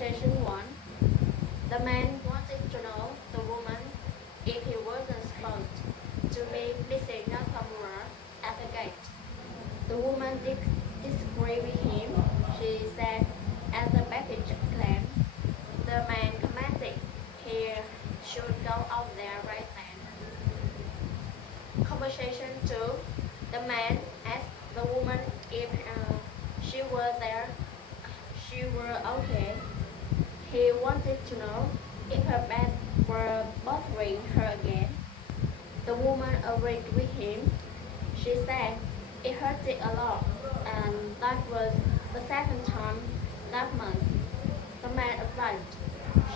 Conversation 1. The man wanted to know the woman if he wasn't supposed to be missing Nakamura at the gate. The woman disagreed with him. She said, as the baggage claim, the man commanded he should go out there right then. Conversation 2. The man asked the woman if she were there, she were okay. He wanted to know if her back were bothering her again. The woman agreed with him. She said it hurted a lot, and that was the second time that month. The man advised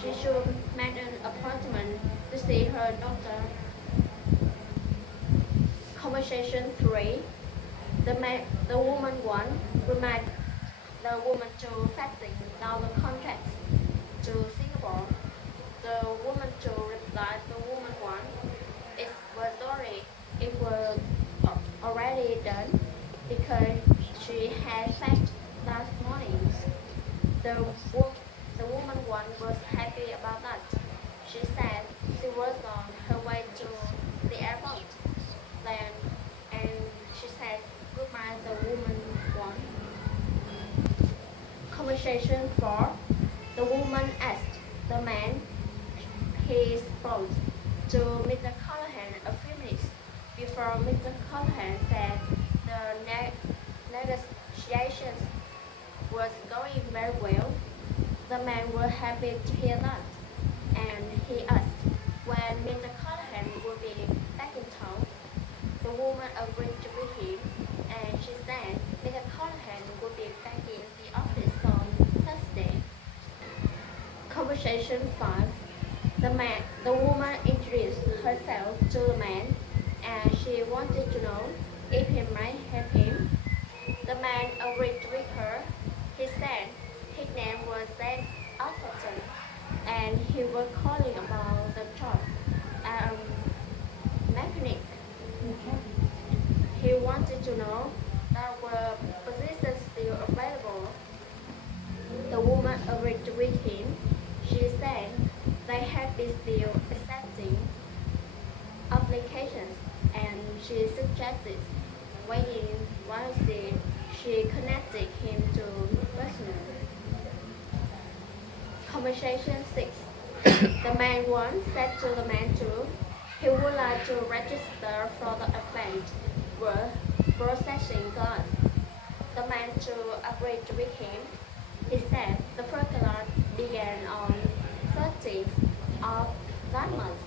she should make an appointment to see her doctor. Conversation 3. The woman 1 reminded the woman to faxing down the contracts to Singapore. The woman 2 replied the woman 1, it was sorry, it was already done because she had faxed last morning. The woman 1 was happy about that. She said she was on her way to the airport. Then, and she said goodbye to the woman 1. Conversation 4. The woman asked the man he supposed to Mr. Callahan a few minutes before Mr. Callahan said the negotiations was going very well. The man was happy to hear that, and he asked when Mr. Callahan would be back in town. The woman agreed with him, and she said Mr. Callahan would be back in the office on Thursday. Conversation 5. The woman introduced herself to the man, and she wanted to know if he might help him. The man agreed with her. He said his name was James Atherton, and he was calling about the job mechanic. He wanted to know there were positions still available. The woman agreed with him. She said they had been still accepting applications, and she suggested waiting while she connected him to personnel. Conversation 6. The man 1 said to the man 2 he would like to register for the event with processing glass. The man 2 agreed with him. He said the first class began on 30th of that month,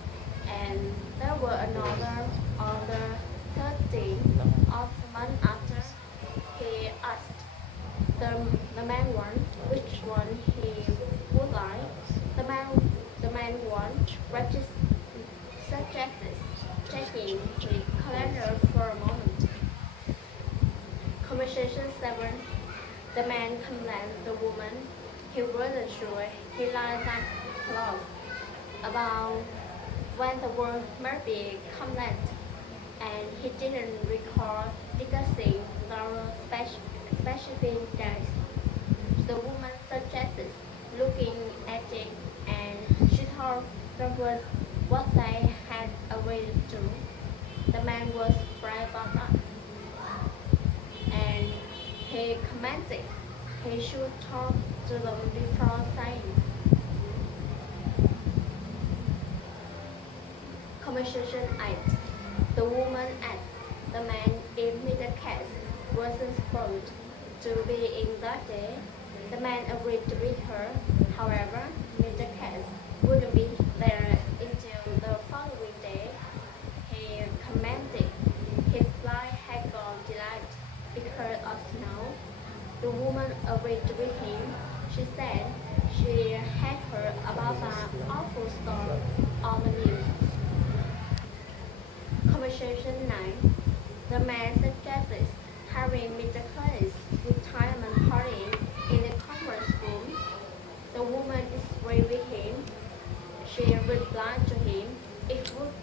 and there were another on the 13th of the month after. He asked the man 1 which one he would like. The man 1 suggested checking the calendar for a moment. Conversation 7. The man complained the woman he wasn't sure he liked that cloth, about when the word might be complaint, and he didn't recall discussing the specific days. The woman suggested looking at it, and she thought that was what they had agreed to. The man was surprised about that, and he commented he should talk to them before saying. Conversation 8. The woman asked the man if Mr. Cass wasn't supposed to be in that day. The man agreed with her. However, Mr. Cass wouldn't be there until the following day. He commented his flight had gone delayed because of snow. The woman agreed with him. She said she had heard about an awful storm on the news. Conversation 9. The man suggested having Mr. Curtis' retirement party in the conference room. The woman disagreed with him. She replied to him, it would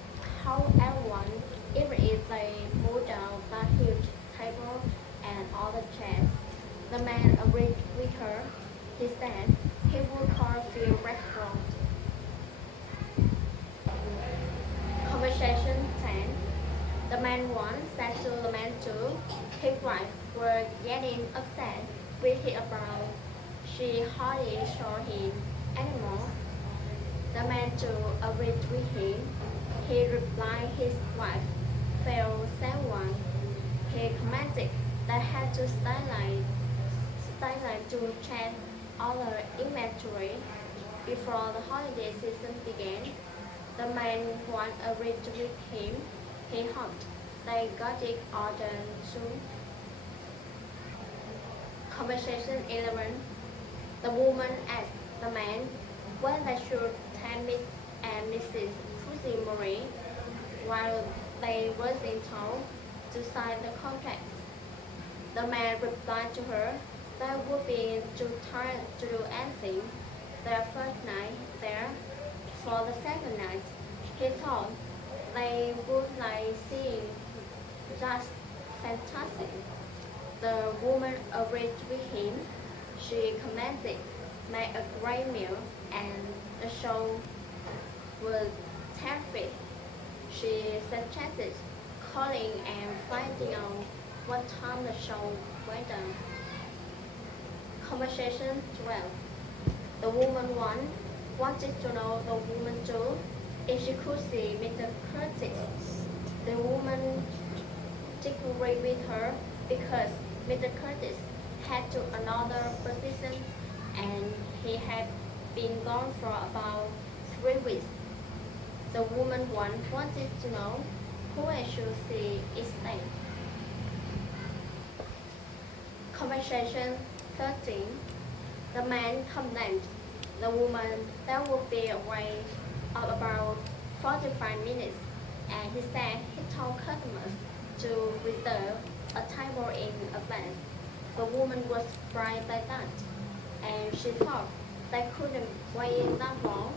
hold everyone, even if they moved down that huge table and all the chairs. The man agreed with her. He said he would call man once said to the man two, his wife were getting upset with him about she hardly saw him anymore. The man too agreed with him. He replied his wife felt someone. He commented they had to start to check all the inventory before the holiday season began. The man once agreed with him. He hoped they got it all done soon. Conversation 11. The woman asked the man when they should tell Miss and Mrs. Pussy while they was in town to sign the contract. The man replied to her they would be too tired to do anything their first night there. For the second night, he thought they would like seeing just fantastic. The woman agreed with him. She commended, made a great meal, and the show was terrific. She suggested calling and finding out what time the show went on. Conversation 12. The woman one wanted to know the woman two if she could see Mr. Curtis. The woman disagreed with her because Mr. Curtis had to another position and he had been gone for about 3 weeks. The woman one wanted to know who I should see each day. Conversation 13. The man complained the woman that would be away of about 45 minutes and he said he told customers to reserve a table in advance. The woman was surprised by that and she thought they couldn't wait that long.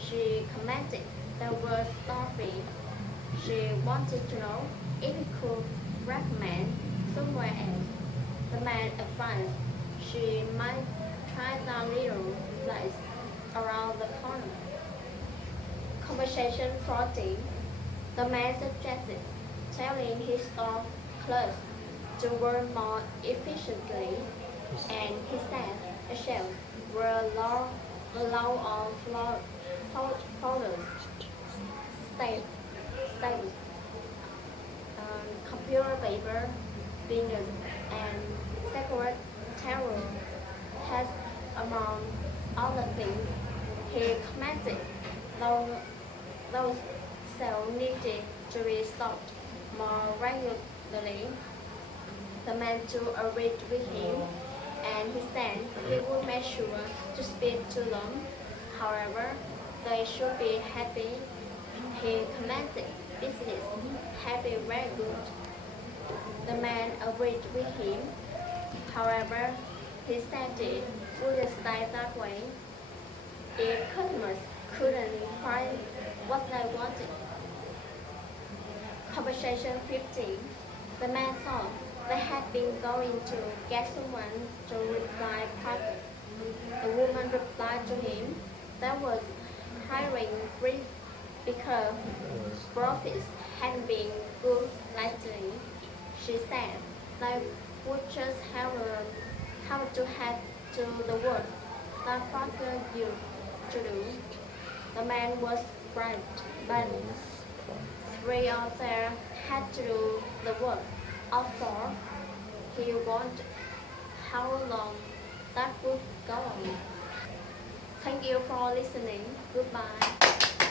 She commented they were starving. She wanted to know if he could recommend somewhere else. The man advised she might try that little place around the corner. Conversation 14. The man suggested telling his store clerks to work more efficiently, and he said the shelves were low of folders, staples, computer paper, binders, and secretarial has among other things. He commented those cells needed to be stocked more regularly. The man too agreed with him and he said he would make sure to speak to them. However, they should be happy. He commented business had been very good. The man agreed with him. However, he said it wouldn't stay that way if customers couldn't find what they wanted. Conversation 15. The man thought they had been going to get someone to reply back. The woman replied to him that was hiring brief because profits hadn't been good lately. She said they would just have to head to the work that father used to do. The man was bright, but 3 of them had to do the work of 4. He wondered how long that would go on. Thank you for listening. Goodbye.